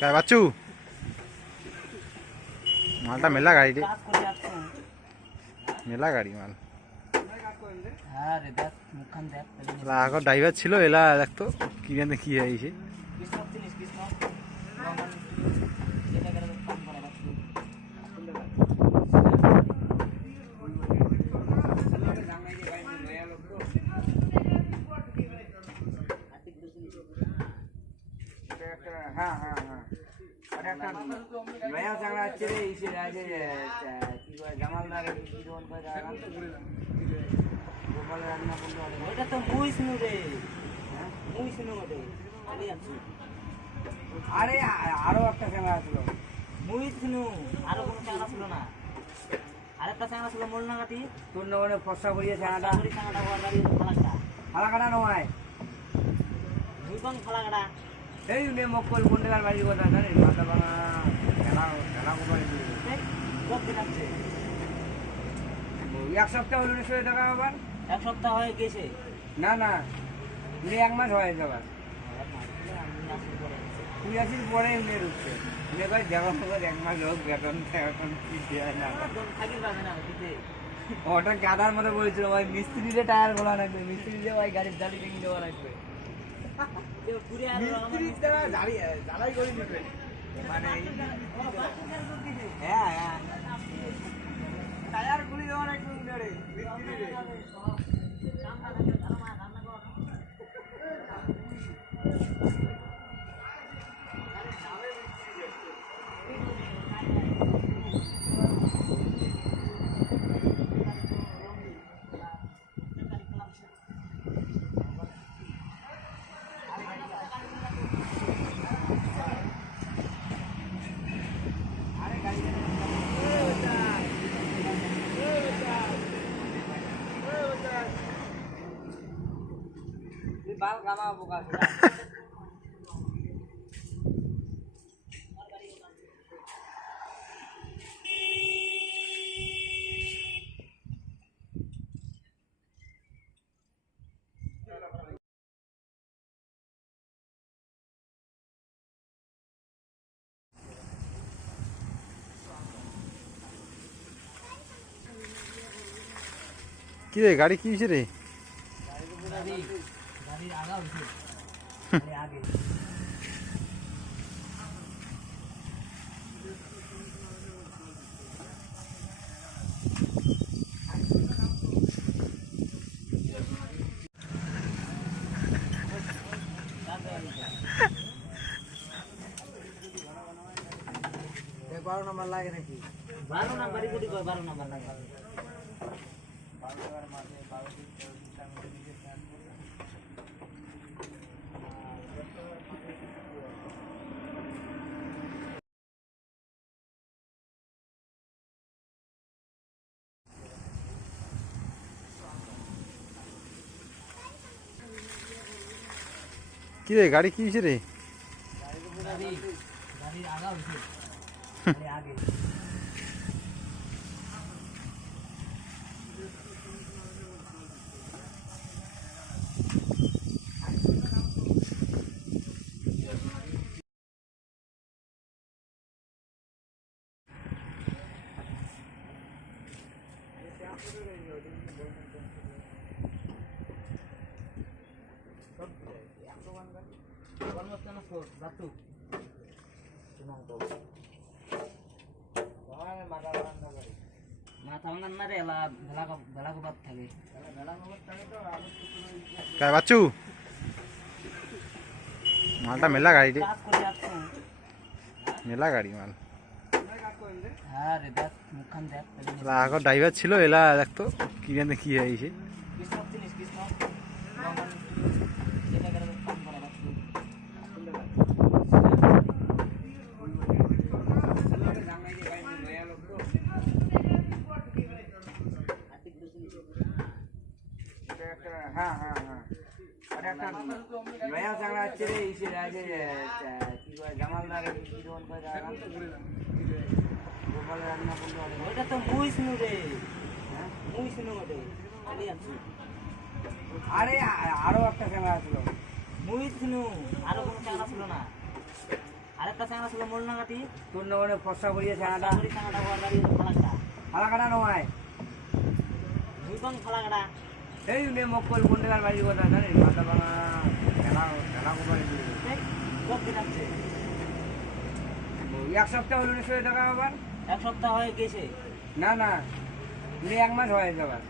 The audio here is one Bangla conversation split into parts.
काय বাচ্চু মালটা মেলা গাড়ি রে মেলা গাড়ি মাল আগর ড্রাইভার ছিল এলা দেখতো কি জানে কি হয়েছে হ্যাঁ হ্যাঁ হ্যাঁ আর একটা নয়া জায়গা আছে রে এই যে কি কয় জামালদার কি দোন কয় জায়গা গোপাল রান্না করতে হবে ওটা তো মুই শুনু রে হ্যাঁ মুই শুনু বটে আমি আছি আরে আরো একটা জায়গা ছিল মুই শুনু আরো কোন জায়গা ছিল না আরেকটা জায়গা ছিল মোলনাগাতি তোর নগরে ফসা করিয়ে জায়গাটা গাড়ি ফালাকাটা নয় দুই কোন ফালাকাটা এই নে মকল বন্ডেগার বাড়ি কথা জানেন মাথা ভাঙা খেলা খেলা কোপারে কতদিন আছে এক সপ্তাহ হলো না টাকা আবার এক সপ্তাহ হয়ে গেছে না না পুরো এক মাস হয়ে যাবে তুই আসিস পরে এমনি ঢুকছে এমনি ভাই যেমন এক মাস হোক বেতন এখন কি দেওয়া না থাকি পাবে না ওটা গাদার মধ্যে বলেছিল ভাই মিস্ত্রিরে টায়ার খোলা রাখবে মিস্ত্রিরে ভাই গাড়ির দাড়ি ভেঙে দেওয়া রাখবে হ্যাঁ হ্যাঁ টায়ার খুলে দেওয়ার একটু बाल गामा बोका কি রে গাড়ি কি হইছে রে गाड़ी आगा उसे आगे बारो नंबर लागे नाकि बारो नंबर कोटी 12 नंबर लागे 12 नंबर मारते 12 কি রে গাড়ি কি হইছে রে गाड़ी आगा उसे आगे काय বাচ্চু মালটা মেলা গাড়ি রে মেলা গাড়ি মাল আগর ড্রাইভার ছিল এলা দেখতো কি জানে কি হয়েছে হ্যাঁ হ্যাঁ হ্যাঁ আর একটা নয়া জায়গা আছে রে এই যে কি কয় জামালদার কি দোন কয় জায়গা গোপাল ওইটা তো মুইস নু রে, মুইস নু ওটা চলে যাচ্ছি। আরে আরো একটা ক্যামেরা ছিল। মুইস নু, আরো কোনো চাঙা ছিল না। আরেকটা চাঙা ছিল মোলনাগাতি, তোর নগরে ফসা করিয়ে ছানাটা চাঙাটা চাঙাটা ওয়ার গাড়ি ফালাকড়া, হালা কাটা নয়। দুই কোন ফালাকড়া। এই নে মক্কল বন্ডেগার বাড়ির কথা জানিস? মাথা ভাঙা খেলা খেলা কোথায় দিল? কত দিন আছে? এক সপ্তাহ হলো নিশ্চয়ই টাকা আবার? এক সপ্তাহ হয়ে গেছে। না না, তুই এক মাস হয়ে যাবার।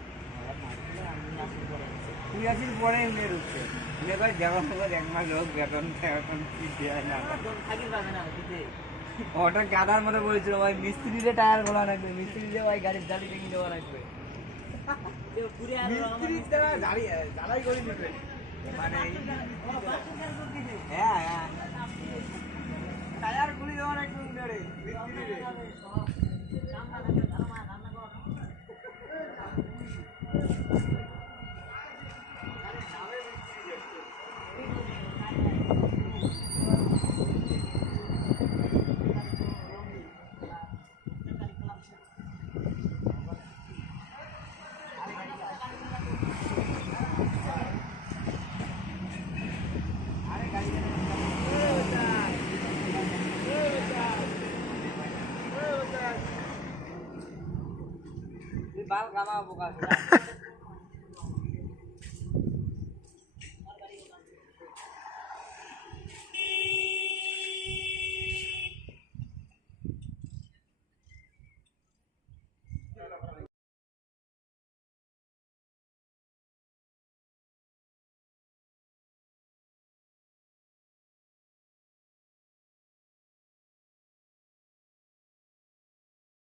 তুই আসিস পরে এমনি ঢুকছে এবার যেমন এক মাস হোক বেতন এখন কি দেয় না। থাকি পাবে না দিতে। ওটা গাদার মতো বলেছিল ভাই, মিস্ত্রিরে টায়ার খোলা লাগবে, মিস্ত্রিরে ভাই গাড়ির দাড়ি ভেঙে দেওয়া লাগবে। পুরে আর মিস্ত্রি তারা দাঁড়াই করে নেবে মানে হ্যাঁ হ্যাঁ টায়ার খুলে দেওয়া লাগবে উনারে মিস্ত্রিরে। বাল কামা বোকা